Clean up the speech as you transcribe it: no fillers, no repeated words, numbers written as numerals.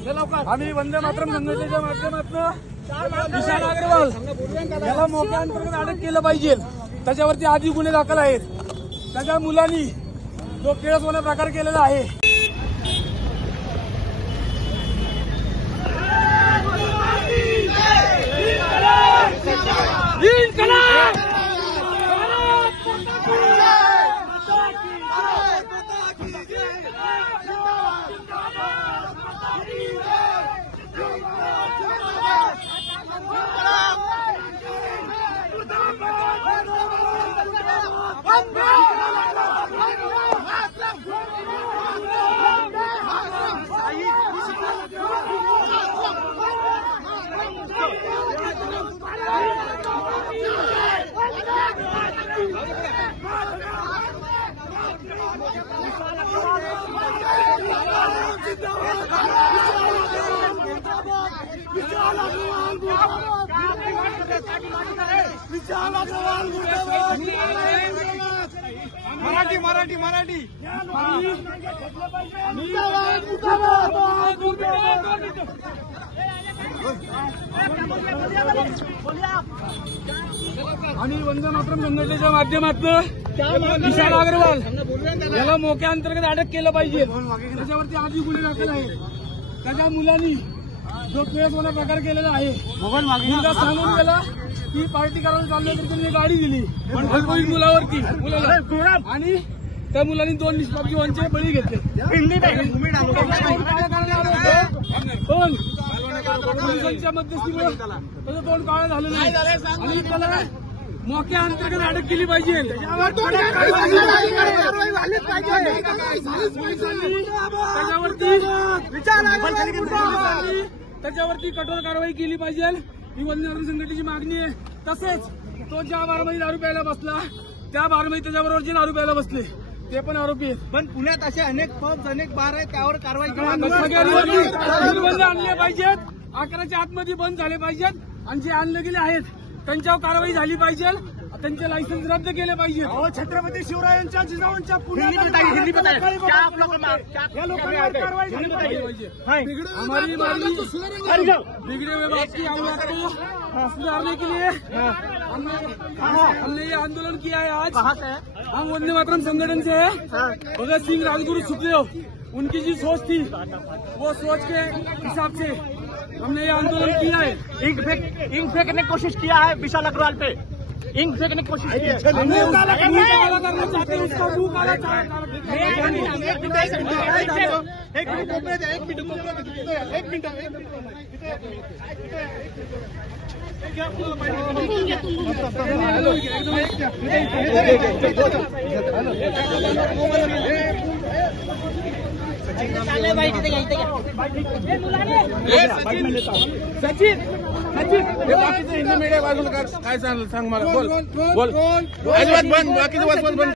आम्ही वंदे मातरम संघटनेच्या माध्यमातून विशाल अग्रवाल याला मोक्या अंतर्गत अटक केलं पाहिजे। त्याच्यावरती आधी गुन्हे दाखल आहेत। त्याच्या मुलांनी जो किळसवाना प्रकार केलेला आहे। मराठी मराठी मराठी आणि वंदे मातरम संघटनेच्या माध्यमातून विशाल अग्रवाल याला मोक्या अंतर्गत अटक केलं पाहिजे। त्याच्यावरती आधी गुन्हे दाखल आहेत। त्याच्या मुलांनी जो किळसवाना प्रकार केलेला आहे। मुलगा सांगून गेला की पार्टी करायला चाललोय तर त्यांनी गाडी दिली मुलावरती आणि त्या मुलांनी 2 निष्पाप जीवांचे बळी घेतले। पोलिसांच्या मध्यस्थीमुळे त्याचं तोंड काळं झालं नाही आणि त्याला मोक्या अंतर्गत अटक केली पाहिजे। त्याच्यावरती कठोर कारवाई केली पाहिजे ही वंदे मातरम संघटनेची मागणी आहे। तसेच तो ज्या बारमध्ये दारू प्यायला बसला त्या बारमध्ये त्याच्याबरोबर जे दारू प्यायला बसले ते पण आरोपी आहेत। पण पुण्यात असे अनेक पब अनेक बार आहेत त्यावर कारवाई निर्बंध आणले पाहिजेत। 11च्या आतमध्ये बंद झाले पाहिजेत आणि जे आणले गेले आहेत त्यांच्यावर कारवाई झाली पाहिजे। त्यांचे लायसन्स रद्द केले पाहिजे। छत्रपती शिवरायांच्या जिजाऊंच्या पुण्यात कारवाई झाली पाहिजे। हमारी बिगड़े हुए बात की हम आपको सुधारने के लिए हमने ये आंदोलन किया है। आज हम वंदे मातरम संगठन से है। भगत सिंह राजगुरु सुखदेव उनकी जो सोच थी वो सोच के हिसाब से हमने ये आंदोलन किया है। इंक फेंकने की कोशिश किया है विशाल अग्रवाल पे, इंक फेंकने की कोशिश की है। सचिन हिंदी मीडिया बाजूला काय सांग मला बोल बोल अजिबात बंद बाकीचं बंद